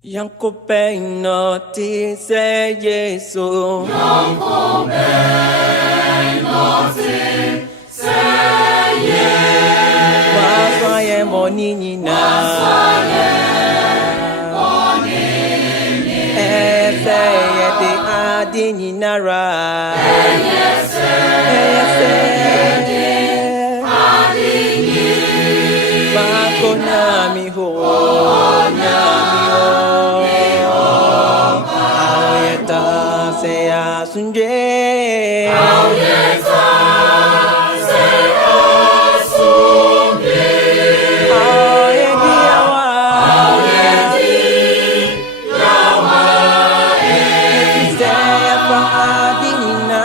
Yanko no ti se Yesu. Yanko no ti se Yesu. Waswaye monini na. Waswaye monini. Ese yedi adini nara. Ese yedi adini. Bako nami ho. Sunje Auyeta se asunge Auyedi yawa Efise fa adina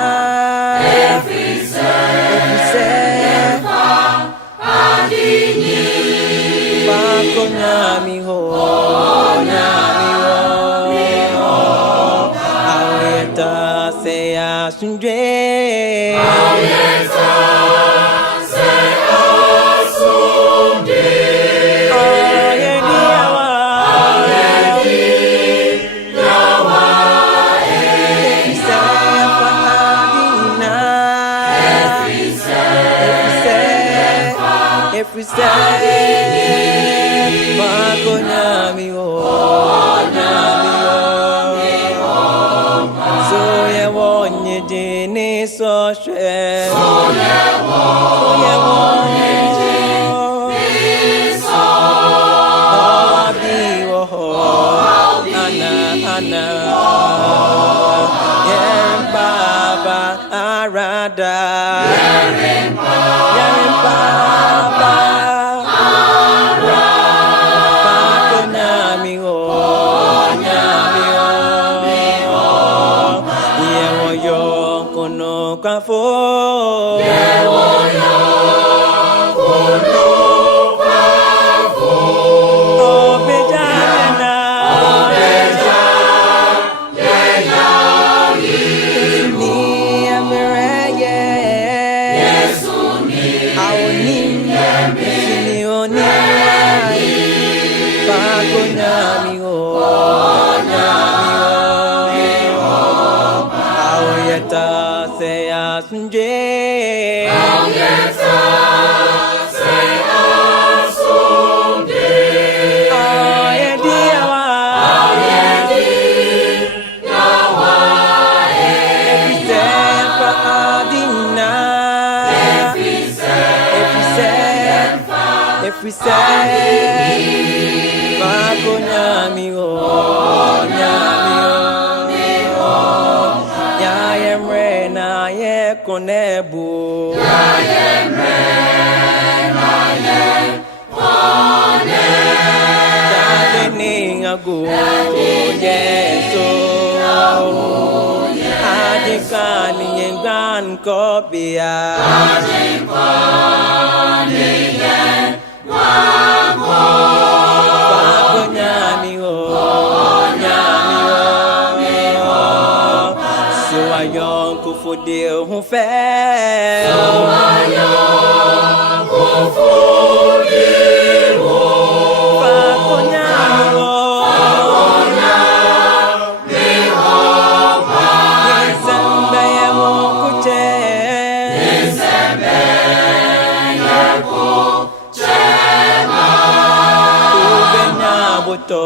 Efise fa adini Bako nyami ho Sunje Auyeta se asunge Auyedi yawa Efise fa adina Efise Bako nyami ho Dini so shwe So Ana Yerim Baba Arada Yerim Baba Arada Pakonami ho Yewo yo kono kafo Yewo yo kono kafo Obejana Ni amereye Yesu ni Aonim Ni onimai Pakonyami ho Aoyeta se asunje Auyeta se asunge Aoyedi yawa Efise fa adina Efise Pakonyami ho Ya yemre na ye konebu Dadeni agu yeso Adikani yengan kopia Pakonyami ho Suayon kufudil hun fe Pakonyami ho Yesembe ye mokuche Ubenya buto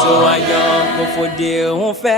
Suayon kufudil hun fe